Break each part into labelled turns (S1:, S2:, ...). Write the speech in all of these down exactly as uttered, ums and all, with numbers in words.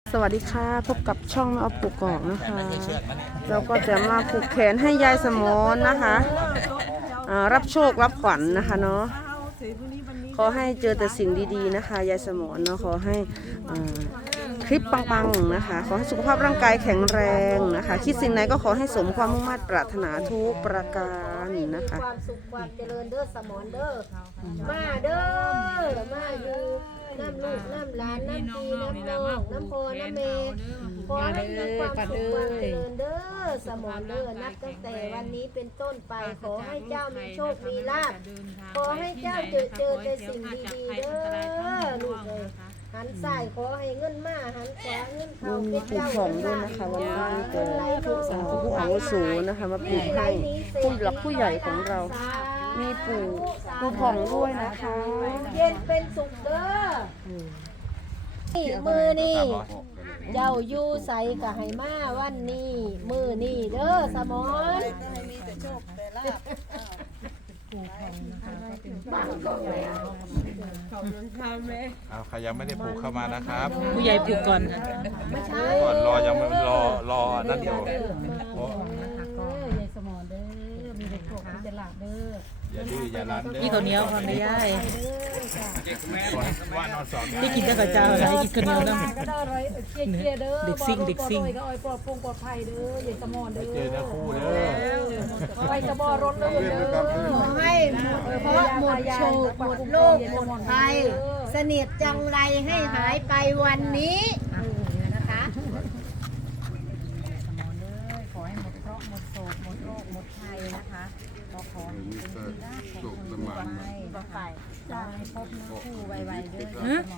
S1: สวัสดีค่ะพบกับช่องแม่ออฟกุกกอกนะคะเราก็จะมาผูกแขนให้ยายสมรนะคะรับโชครับขวัญ นะคะเนาะขอให้เจอแต่สิ่งดีๆนะคะยายสมรเนาะขอให้คลิปปังๆนะคะขอให้สุขภาพร่างกายแข็งแรงนะคะคิดสิ่งไหนก็ขอให้สมความมุ่งมั่นปรารถนาทุกประการนะคะ
S2: ความสุขความเจริญเด้อสมรเด้อมาเด้อมาอยู่น้ำลูกน้ำหลานน้ำปีน้ำน้องน้ำพ่อน้ำเมย์ขอให้มีความสุขความเจริญเด้อสมรเด้อนับตั้งแต่วันนี้เป็นต้นไปขอให้เจ้ามีโชคมีลาภขอให้เจ้าเจอเจอแต่สิ่งดีๆเด้อลูกเลยหันซ้ายขอให้เงินมาหันขวาเงินเข้า
S1: มีปลูกของด้วยนะคะวันนี้เจอผู้อาวุโสนะคะมาปลูกให้ผู้หลักผู้ใหญ่ของเรา มีปู่ปู่ผ่องด้วยนะคะ
S2: เย็นเป็นสุขเด้อนี่มือนี่เจ้าอยู่ใสกับไหมาวันนี้มือนี่เด้อสมร
S3: เอาใครยังไม่ได้ปลูกเข้ามานะครับ
S4: ผู้ใหญ่ปลูกก่อน
S2: ไม่ใช่
S3: ก่อนรอยังไม่รอรอนั่นเดียวเพราะอย่าดื้ออย่ารั้นเด้อ
S4: นี่ข้าวเหนียวความไม่ได้
S3: ว่านอนสอน
S4: ที่กินแต่ข้าวเจ้าอะไรกินข้าวเหนียวน้ำเด็กซิ่งเด็กซิ่ง
S2: ก็อ้อยปลอดพงปลอดภัยเด้ออย่าสมอนเด้อ
S3: เจอเนื้อคู่เด้อ
S2: ไปจะบ่อรถเลยเด้อขอให้เพราะหมดโชคหมดโลกหมดภัยเสนียดจังไรให้หายไปวันนี้นะคะ
S5: ขอให้หมดเคราะห์หมดโศกหมดโรคหมดภัยนะคะก็ขอให้เป็นที่รักของทุกคนไปนะคะขอให้พบเนื้อคู่ไวๆด้วย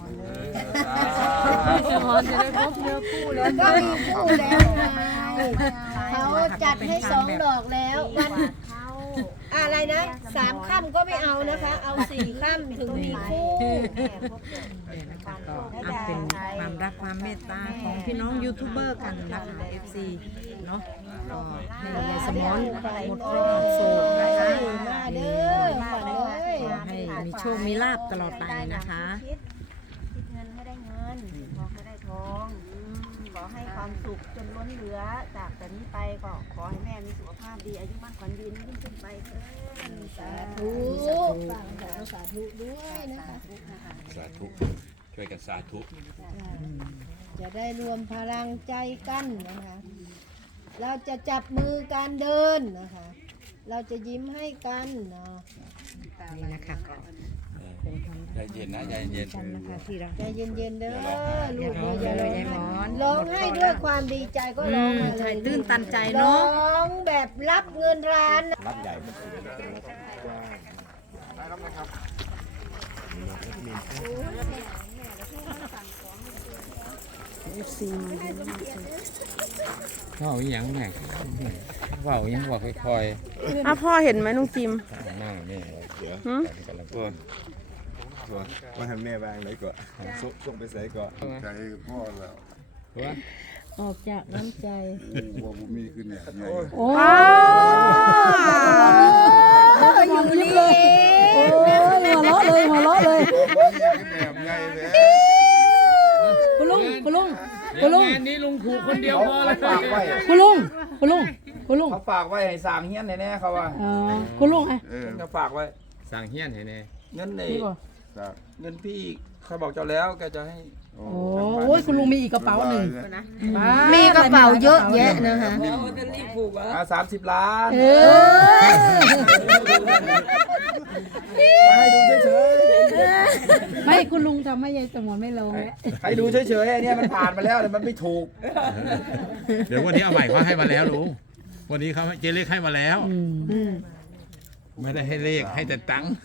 S5: สมอนเลยสมอนจะได้พบเนื้อคู่แล้ว
S2: ก็มีคู่แล้วไงเขาจัดให้สองดอกแล้ววันอะไรนะสามค่ำก็ไม่เอานะคะเอาสี่ค่ำถึงมีคู่
S4: นะคะก็เป็นความรักความเมตตาของพี่น้องยูทูบเบอร์กันนะคะ เอฟ ซี เนาะก็ให้ยายสมรหมดโรคโศกนะคะ
S2: มาเด้อมาเด้อ
S4: ให้มีโชคมีลาภตลอดไปนะคะ
S2: คิดเงินให้ได้เงินทองให้ได้ทองขอให้ความสุขจนล้นเหลือจากแต่นี้ไปก็ขอให้แม่มีสุขภาพดีอายุมั่นขวัญยืนยิ่งขึ้นไปเถิดสาธุสาธุด้วยนะคะ
S3: สาธุช่วยกันสาธุ
S2: จะได้รวมพลังใจกันนะคะเราจะจับมือกันเดินนะคะเราจะยิ้มให้กันเนาะ
S4: นี่นะคะ
S3: ใจเย็นนะใจเย็น
S2: ใจเย็นๆเด้อลูก
S4: อย่าร้องเลยยายหมอน
S2: ร้องให้ด้วยความดีใจก็ร้อง
S4: ใช่ตื้นตันใจเนาะ
S2: ร้องแบบรับเงินร้าน
S3: รับใหญ่
S1: เอฟซีมาเยอะมาก
S3: ว่าอย่างแม่ว่าอย่างว่าค่อย
S1: ๆอ่ะพ่อเห็นไหมน้องจิม
S3: หน้าแม่เสือตัวตัวมาให้แม่วางไหนก่อนส่งไปใส่ก่อนใจพ่อแล้ว
S2: ออกจากน้ำใจ
S3: ว่าบุมีขึ้นเนี่ย
S2: โอ้อยู่นี่โอ้ยหัวเราะเลยหัวเราะเลย
S4: คุณลุงคุณลุงคุณลุง
S6: นี้ลุงถูกคนเดียวพอแล้ว
S4: คุณลุงคุณลุงคุณลุง
S6: เขาฝากไว้ให้สางเฮี้ยนแน่ๆเขาว่า
S4: อ๋อคุณลุงไอ้
S6: เขาฝากไว้
S3: สางเฮี้ยนแน่
S6: เงินในเงินพี่เขาบอกเจ้าแล้วแกจะให้
S4: โอ้ยคุณลุงมีอีกกระเป๋าหนึ่ง
S2: มีกระเป๋าเยอะแยะนะคะ
S6: สามสิบล้าน
S4: เออ
S6: ให้ดูเฉย
S4: ๆไม่คุณลุงทำให้ยายสมรไม่ลงแล้ว
S6: ให้ดูเฉยๆไอ้นี่มันผ่านมาแล้วแต่มันไม่ถูก
S3: เดี๋ยววันนี้เอาใหม่เขาให้มาแล้วลุงวันนี้เขาเจเล็กให้มาแล้วไม่ได้ให้เลขให้แต่ตังค์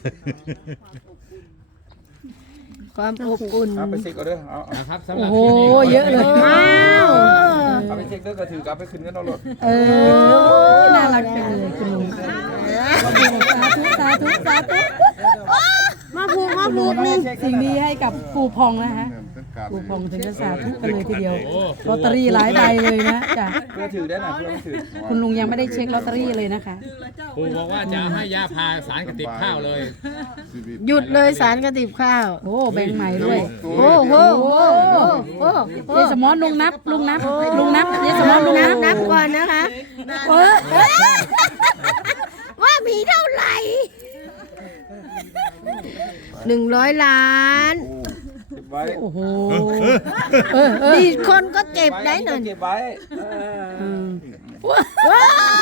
S2: ความอบอุ่น
S6: เอาไปเช็คก็ได้เอา
S3: ครับ
S4: โอ้โหเยอะเลยว้าว
S6: เอาไปเช็คด้วยก็ถือกลับไปขึ้นกันเอารถ
S4: เออน่ารักจังเลยคุณลุงสาธุสาธุสาธุ
S1: มาผูกมาผูกนี่
S4: สิ่งนี้ให้กับปู่พองนะคะ
S7: ปู่พงถึงจะสาธุกันเลยทีเดียวลอตเตอรี่หลายใบเลยนะจ้ะ
S6: เพื่อถือได้หน่อยเพื่อถือ
S7: คุณลุงยังไม่ได้เช็คลอตเตอรี่เลยนะคะ
S3: ปู่บอกว่าจะให้ย่าพาสารกระติบข้าวเลย
S2: หยุดเลยสารกระติบข้าว
S7: โอ้แบ่งใหม่ด้วย
S2: โอ้โหโอ้โหโอ้โห
S7: ยายสมอนลุงนับลุงนับลุงนับยายสมอนลุง
S2: นั
S7: นั
S2: บบ นับก่อนนะคะเออเออว่ามีเท่าไหร่หนึ่งร้อยล้าน
S6: เก็บไว้
S7: โอ้โห
S2: มีคนก็เก็บได้หน่อย
S6: เก็บไว้เออ
S7: อืม
S2: ว้า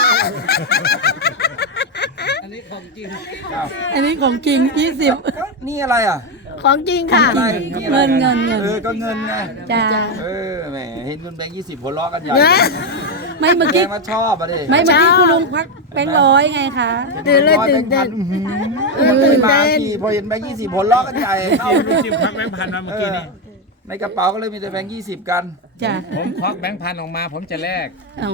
S7: อันนี้ของจริงยี่สิบ
S6: นี่อะไรอ่ะ
S2: ของจริงค่ะ
S6: อะไร
S7: เงินเงินเงิน
S6: เออก็เงินไง
S7: จ้า
S6: เออแหมเห็นคุณแบงค์ยี่สิบหัวเราะกันใหญ่
S2: เนี่ย
S7: ไม่เมื่อ
S6: แก
S7: กี้
S6: มาชอบอ่ะดิ
S7: ไม่เมื่อกี้คุณลุงควักแบงค์ร้อยไงคะ
S2: ตื่นเลยตื่นเต้นเออ
S6: ตื่
S2: ตื่
S6: น
S2: น
S6: มา
S2: เต้น
S6: ทีพอเห็นแบงค์ยี่สิบหัวเราะกันใหญ่เข้า
S3: ลุงจิมควักแบงค์พันมาเมื่อกี้นี่
S6: ในกระเป๋าก็เลยมีแต่แบงค์ยี่สิบกัน
S7: จ้า
S3: ผมควักแบงค์พันออกมา ผมจะแลก
S7: อ๋อ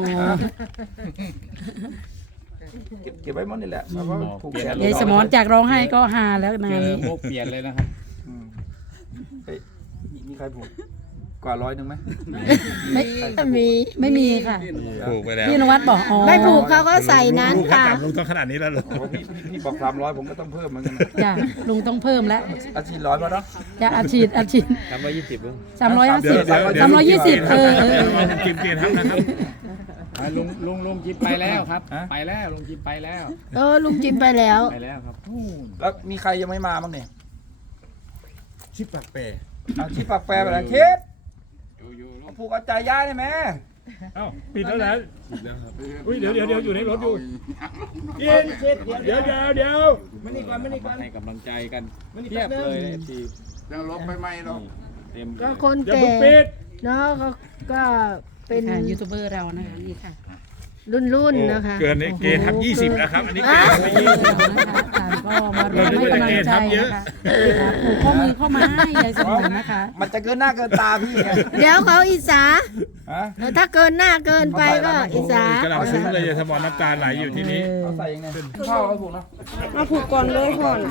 S6: เก็บเก็บไว้หมดนี่แหละแล้วก็ผูกแขน
S7: ยายสมอนจากร้องไห้ก็ฮาแล้วนา
S3: เจอ
S7: นี้
S3: โบเปลี่ยนเลยนะครับ
S6: อืมเฮ้ยมีมีใครผูกกว่าร้อยหนึ่งไหม
S7: ไม่
S2: มี
S7: ไม่มีค่ะ
S3: ถูกไปแล้ว
S7: พี่นวัดบอกอ๋อ
S2: ไม่ผูกเขาก็ใส่นั้นค่ะ
S3: ลุงต้องขนาดนี้แล้วเหรอ
S6: โอ้พี่พี่พี่บอกสามร้อยผมก็ต้องเพิ่มเหมือนกันนะ
S7: จ้าลุงต้องเพิ่มแล้ว
S6: อาชีพร้อยมาเนาะ
S7: จะอาชีพอาชีพ
S3: ทำมายี่สิบลุง
S7: สามร้อยห้าสิบ
S3: เดี๋ยวเดี๋ยว
S7: สามร้อยยี่สิบเออเออเออ
S3: ลุงจิมเกณฑ์ครับนะครับลุงลุงลุงจิมไปแล้วครับ ไปแล้วลุงจิมไปแล้ว
S2: เออลุงจิมไปแล้ว
S3: ไปแล้วครับ
S6: แล้วมีใครยังไม่มาบ้างเนี่ย
S3: ชิปปากเป
S6: อาชีพปากแปรไปแล้วเคสเอาผูกเอาใจย่าได้ไหม
S3: เอ้าปิดแล้วนะอุ้ยเดี๋ยวเดี๋ยวเดี๋ยวอยู่ในรถอยู่เย็นเดี๋ยวเดี๋ยวเดี๋ยว
S6: ไม่นี่ก่อนไม่นี่ก่อน
S3: ให้กำลังใจกันเทียบเลยที
S8: ยังลบไปไหมเนาะ
S3: เต็ม
S2: ก็คน
S3: อย่า
S2: แก่
S3: เพิ่งปิด
S2: เนาะก็ก็เป็น
S7: ค่ะยูทูบเบอร์เรานะคะนี่ค่ะ
S2: รุ่นรุ่นๆนะคะ
S3: เกินในเกณฑ์ทับยี่สิบนะครับอันนี้เกิ
S2: อ้าน ว
S3: ไปยี่สิบ
S7: นะคะต่างก็มารวมให้กำลังใจนะคะผูกข้อมือเข้ามาให้ยายสมอนนะคะ
S6: มันจะเกินหน้าเกินตาพี่ไง
S2: เดี๋ยวเขาอิสา
S6: ฮะ
S2: ถ้าเกินหน้าเกินไปก็อิสาก
S3: ำลังซึ้งเลยสมองน้ำตาไหลอยู่ที่นี้
S6: เขาใส่ยังไงข้าวเขาผูกเนาะ
S1: มาผูกก่อนเลยก่อน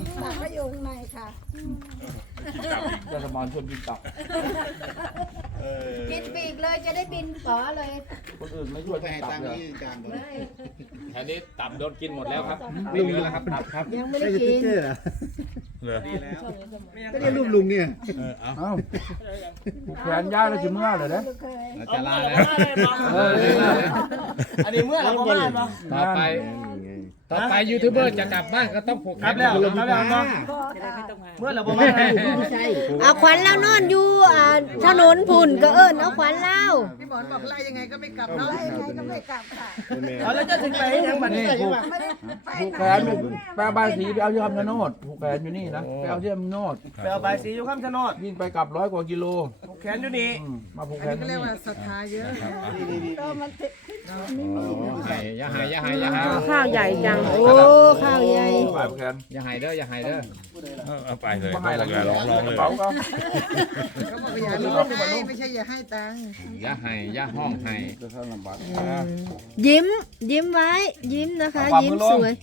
S6: จะสมอนชวนกินตับ
S2: บินปีกเลยจะได้บินป๋อเลย
S6: คนอื่นไม่ช่วยกินตับเลย
S3: แถวนี้ตับโดนกินหมดแล้วครับไม่เหลือแล้วครับตับครับ
S2: ยังไม่ได้กิน
S3: เหลือ
S8: ก็เรียกรูปลุงเนี่ย
S3: เออเอา
S6: เอ้าผูกแขนย่าแล้วจะเมื่อเลยนะ
S3: จะลาแล้ว
S6: เออ
S8: อันนี้เมื่อเราก็มาเนาะ
S3: ต่อไปต่อไปยูทูบเบอร์จะกลับบ้านก็ต้องผูกแขนแล้ว
S8: ลงมาแล้วเนาะเมื่อเราบ่มา
S2: เอาขวัญแล้วนอนอยู่อ่าถนนพุ่นก็เอิ้นเอาขวัญเล่า
S8: เอาแล้วจะถึงไปยังบัดนี้
S6: ผูกผูกแขนแปลใบายสีไปเอาที่คำชะโนดผูกแขนอยู่นี่นะไปเอาที่คำชะโนด
S8: ไปเอาใบสีอยู่ข้ามชะโนด
S6: วิ่งไปกลับร้อยกว่ากิโล
S8: ผูกแขนอยู่นี่
S6: อืมมาผูกแขนที่นี่
S3: อย่าหายอย่าหายอย่าหาย
S1: ข้าวใหญ่จัง
S2: โอ้ข้าวใหญ่
S6: ผูกแขน
S3: อย่าหายเด้ออย่าหายเด้อเอาไปเลย
S6: มาให้ละ
S3: ลองลองเลย
S6: กระเป๋าก็
S3: อย่าหายอย่าห้องหาย
S8: จะทำลำบาก
S2: ยิ้มยิ้มไว้ ยิ้มนะคะ ยิ้มสวย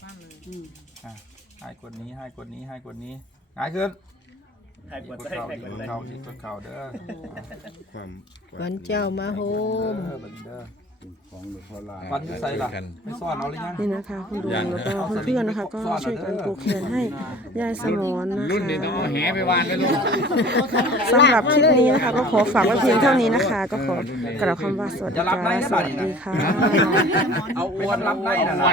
S6: ให้กดนี้ให้กดนี้ให้กดนี้ง่ายขึ้น
S8: ให้ก
S6: ก
S8: ด
S6: ด
S8: ใส่
S6: เข่า
S8: ให้ก
S6: ก
S8: ด
S6: ด
S8: ใส่
S6: เข่าที่กดเข่าเด้อ
S8: ความ
S2: วันเจ้ามาโฮม
S6: เด้อเบิ่งเด้อ
S8: ของหรือพอลาย
S6: ฟันที่ใส่ล่ะไม่ซ่อนเอาหรือยัง
S1: นี่นะคะคุณลุงแล้วก็เพื่อนๆนะคะ ก็ช่วยกันผูกแขนให้ยายสมอนนะ
S3: รุ่นนี้ต้อง
S1: คะ
S3: เอาแหไปวานเลยลูก
S1: สำหรับคลิปนี้นะคะ ก็ขอฝากไว้เพียงเท่านี้นะคะ ก็ขอกล่าวคำว่าสวัสดีค่ะสวัสดีค่ะ
S6: เอาอวนรับได้นะ